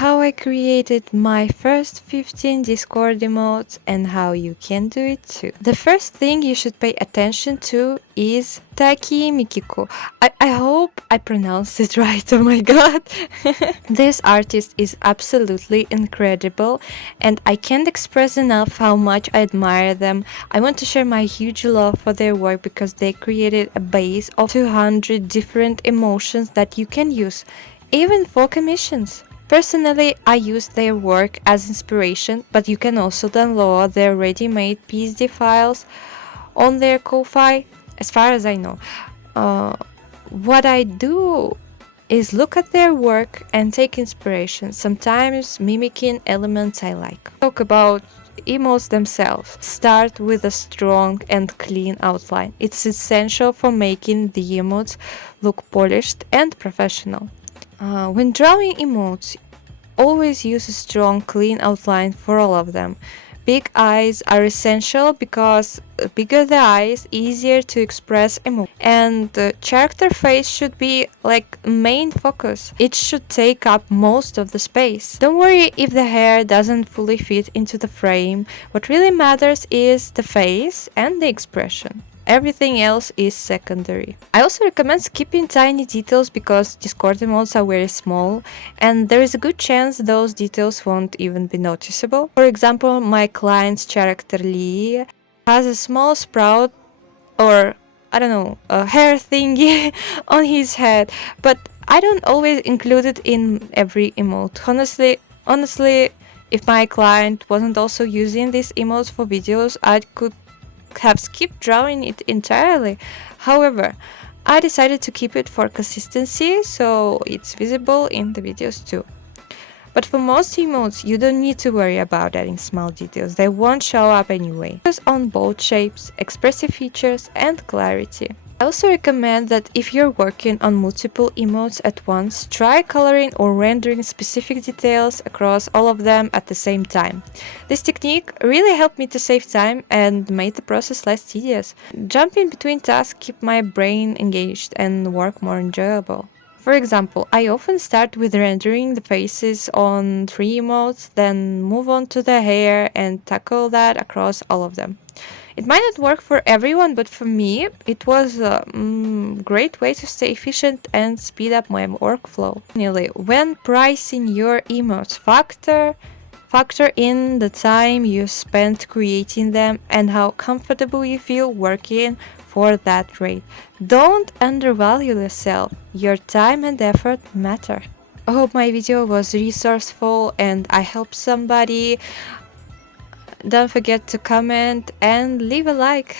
how I created my first 15 Discord emotes and how you can do it too. The first thing you should pay attention to is Takiimikiku. I hope I pronounced it right, oh my god. This artist is absolutely incredible and I can't express enough how much I admire them. I want to share my huge love for their work because they created a base of 200 different emotions that you can use, even for commissions. Personally, I use their work as inspiration, but you can also download their ready-made PSD files on their Ko-Fi, as far as I know. Uh, what I do is look at their work and take inspiration, sometimes mimicking elements I like. Talk about emotes themselves. Start with a strong and clean outline. It's essential for making the emotes look polished and professional. When drawing emotes, always use a strong, clean outline for all of them. Big eyes are essential because bigger the eyes, easier to express emotion. And the character face should be like main focus. It should take up most of the space. Don't worry if the hair doesn't fully fit into the frame. What really matters is the face and the expression. Everything else is secondary. I also recommend skipping tiny details because Discord emotes are very small and there is a good chance those details won't even be noticeable. For example, my client's character Lee has a small sprout or I don't know, a hair thingy on his head, but I don't always include it in every emote. Honestly, if my client wasn't also using these emotes for videos, I could have skipped drawing it entirely. However, I decided to keep it for consistency so it's visible in the videos too. But for most emotes, you don't need to worry about adding small details, they won't show up anyway. Focus on bold shapes, expressive features, and clarity. I also recommend that if you're working on multiple emotes at once, try coloring or rendering specific details across all of them at the same time. This technique really helped me to save time and made the process less tedious. Jumping between tasks keep my brain engaged and work more enjoyable. For example, I often start with rendering the faces on 3 emotes, then move on to the hair and tackle that across all of them. It might not work for everyone, but for me, it was a great way to stay efficient and speed up my workflow. Finally, when pricing your emotes, factor in the time you spent creating them and how comfortable you feel working for that rate. Don't undervalue yourself. Your time and effort matter. I hope my video was resourceful and I helped somebody. Don't forget to comment and leave a like.